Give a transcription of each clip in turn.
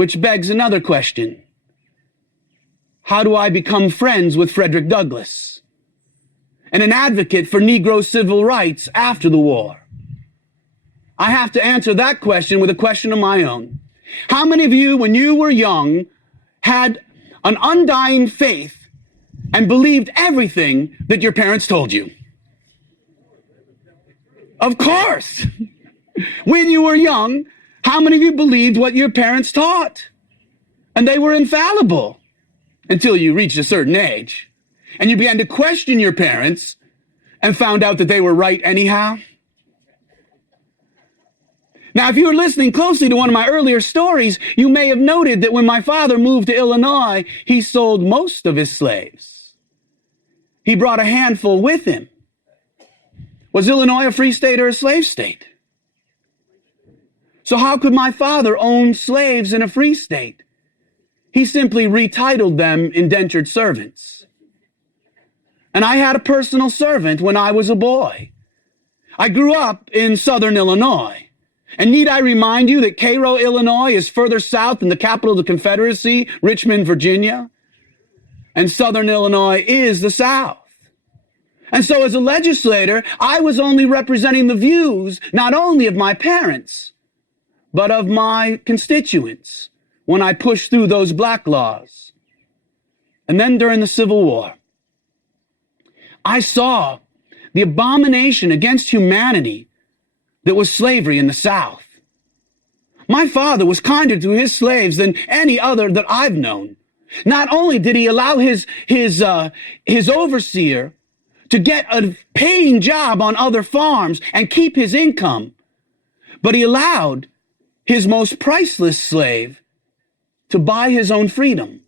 Which begs another question. How do I become friends with Frederick Douglass and an advocate for Negro civil rights after the war? I have to answer that question with a question of my own. How many of you, when you were young, had an undying faith and believed everything that your parents told you? Of course. When you were young, how many of you believed what your parents taught? And they were infallible until you reached a certain age and you began to question your parents and found out that they were right anyhow. Now, if you were listening closely to one of my earlier stories, you may have noted that when my father moved to Illinois, he sold most of his slaves. He brought a handful with him. Was Illinois a free state or a slave state? So how could my father own slaves in a free state? He simply retitled them indentured servants. And I had a personal servant when I was a boy. I grew up in southern Illinois. And need I remind you that Cairo, Illinois is further south than the capital of the Confederacy, Richmond, Virginia? And southern Illinois is the South. And so as a legislator, I was only representing the views not only of my parents, but of my constituents when I pushed through those black laws. And then during the Civil War, I saw the abomination against humanity that was slavery in the South. My father was kinder to his slaves than any other that I've known. Not only did he allow his overseer to get a paying job on other farms and keep his income, but he allowed his most priceless slave to buy his own freedom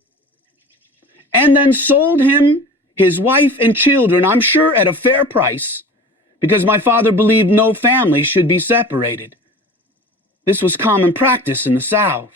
and then sold him, his wife and children, I'm sure at a fair price, because my father believed no family should be separated. This was common practice in the South.